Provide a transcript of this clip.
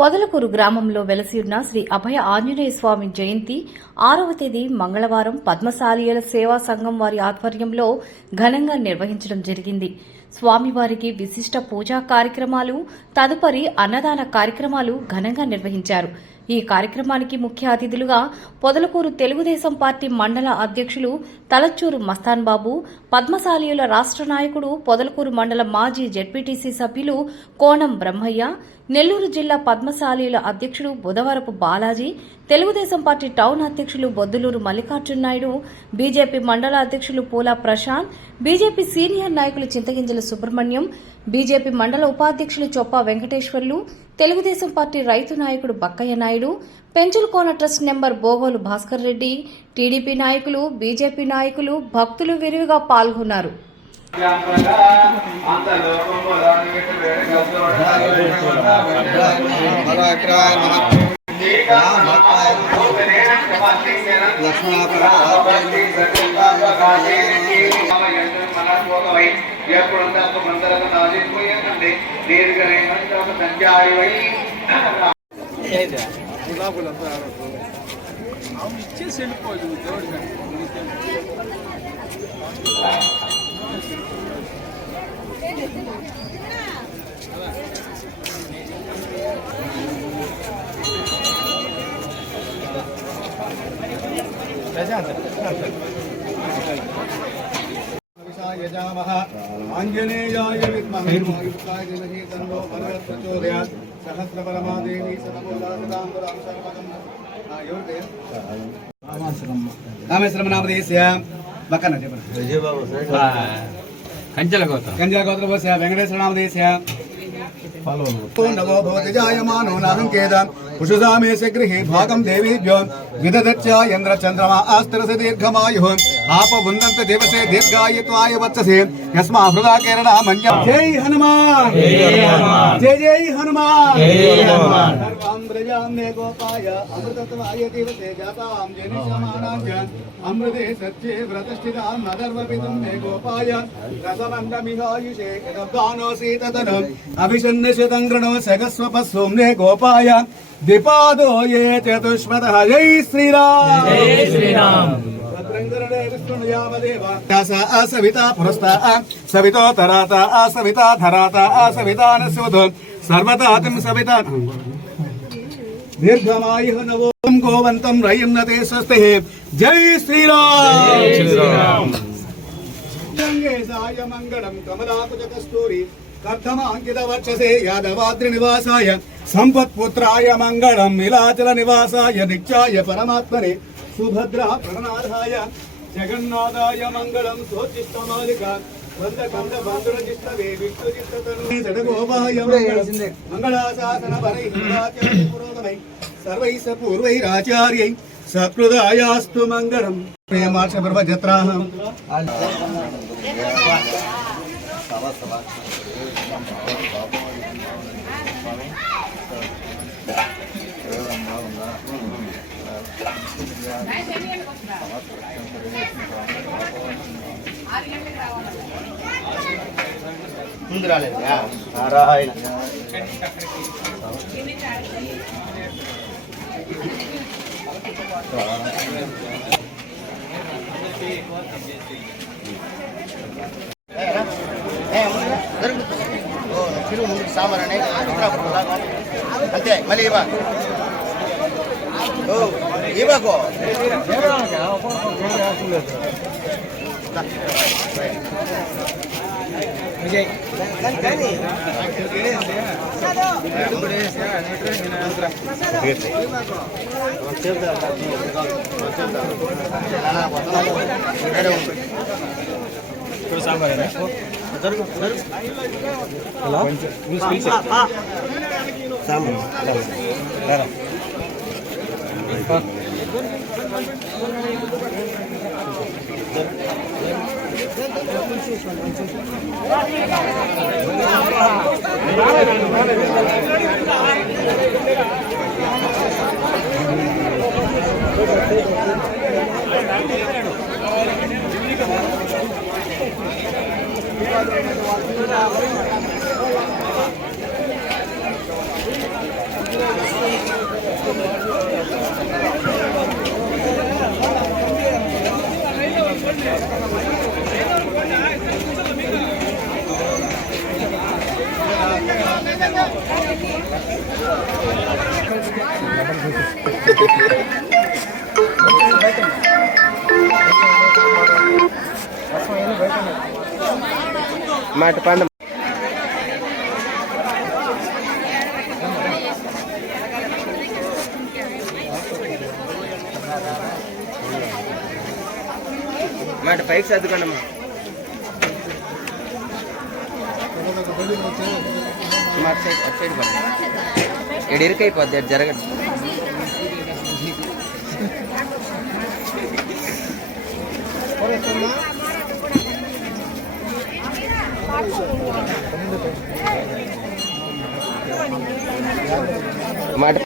పొదలకూరు గ్రామంలో వెలసి ఉన్న శ్రీ అభయ ఆంజనేయ స్వామి జయంతి 6వ తేదీ మంగళవారం పద్మశాలీయుల సేవా సంఘం వారి ఆధ్వర్యంలో ఘనంగా నిర్వహించడం జరిగింది. స్వామివారికి విశిష్ట పూజా కార్యక్రమాలు, తదుపరి అన్నదాన కార్యక్రమాలు ఘనంగా నిర్వహించారు. ఈ కార్యక్రమానికి ముఖ్య అతిథులుగా పొదలకూరు తెలుగుదేశం పార్టీ మండల అధ్యక్షులు తలచ్చూరు మస్తాన్ బాబు, పద్మశాలీయుల రాష్ట్ర నాయకుడు, పొదలకూరు మండల మాజీ జెడ్పీటీసీ సభ్యులు కోనం బ్రహ్మయ్య, నెల్లూరు జిల్లా పద్మశాలీయుల అధ్యక్షుడు బుధవరపు బాలాజీ, తెలుగుదేశం పార్టీ టౌన్ అధ్యక్షులు బొద్దులూరు మల్లికార్జున నాయుడు, బీజేపీ మండల అధ్యక్షులు పూలా ప్రశాంత్, బీజేపీ సీనియర్ నాయకులు చింతగింజల సుబ్రహ్మణ్యం, బీజేపీ మండల ఉపాధ్యక్షులు చొప్పా వెంకటేశ్వర్లు, తెలుగుదేశం పార్టీ రైతు నాయకుడు Bakkayya Naidu, Penchalakona trust number Bogolu Bhaskar Reddy, TDP నాయకులు, బీజేపీ నాయకులు, భక్తులు విరివిగా పాల్గొన్నారు. आंजनेयाय विद्महे वायुपुत्राय धीमहि तन्नो हनुमत् प्रचोदयात् सहस्रपरमा देवी सतमोदासदाम्बरं सर्वदं रामेश्वरम नामदेस्य बकन कंचल गोत्र वेंकटेश्वर नामदेस्य नवो भवति जायमानो नाहंकेद उषुसामेश गृहे भागं देवीभ्यो विदधच्च इंद्र चंद्रमा आस्त्रसे दीर्घमायुः आप वुन्दन्त दिवसे दीर्घायुत्वाय वत्ससे यस्मा हृदा केरला मंज जय हनुमान जय जय हनुमान सर्वं ब्रजाम्ने गोपाय अमृतत्वाय दिवसे जातां जनिष्यमानां अमृते सत्ये व्रतस्थितां नदर्वपितुं मे गोपाय रसमन्दमिहायुषे यदब्दानोऽसि तदनु अभिषन्नशतं गृणो सगस्वपस्सोम्ने गोपाय दिपादो ये चतुष्पदः जय श्रीराम जय श्रीराम सविता पुरस्ता सवितो तराता सविता धराता सविता नस्वधो सर्वदातिं सविता दीर्घमायुः नवों गोवन्तं रयिन्नते स्वस्तिः जय श्रीराम गंगेशाय मंगलम कमलाकुच कस्तूरी कर्धमांकित वर्चसे यादवाद्रि निवासाय संपत्पुत्राय मंगलम नीलाचल निवासाय नित्याय परमात्मने सुभद्रा प्रणनाथाय जगन्नाथाय मंगलम सोचिष्टमालिका वंदकंद बंधुरजिष्टवे विष्णुजिष्टतनु जडगोपाय मंगलम मंगलाशासन परैराचार्य पुरोगमै सर्वैः पूर्वैराचार्यै सत्कृदायास्तु मंगलम प्रेमार्ष ब्रह्मजत्राहं ముందు రాలేదా నారాయణ ముందు సాంబార్ అంతే మళ్ళీ ఇవ్వ ఇవ్వకు విజయ్ సాంబార్ మాట పండు మాట పైకి సర్దుకోండమ్మా మాట సైడ్ అటు సైడ్ పడు ఎడు ఇరుకైపోద్ది అటు జరగదు మాట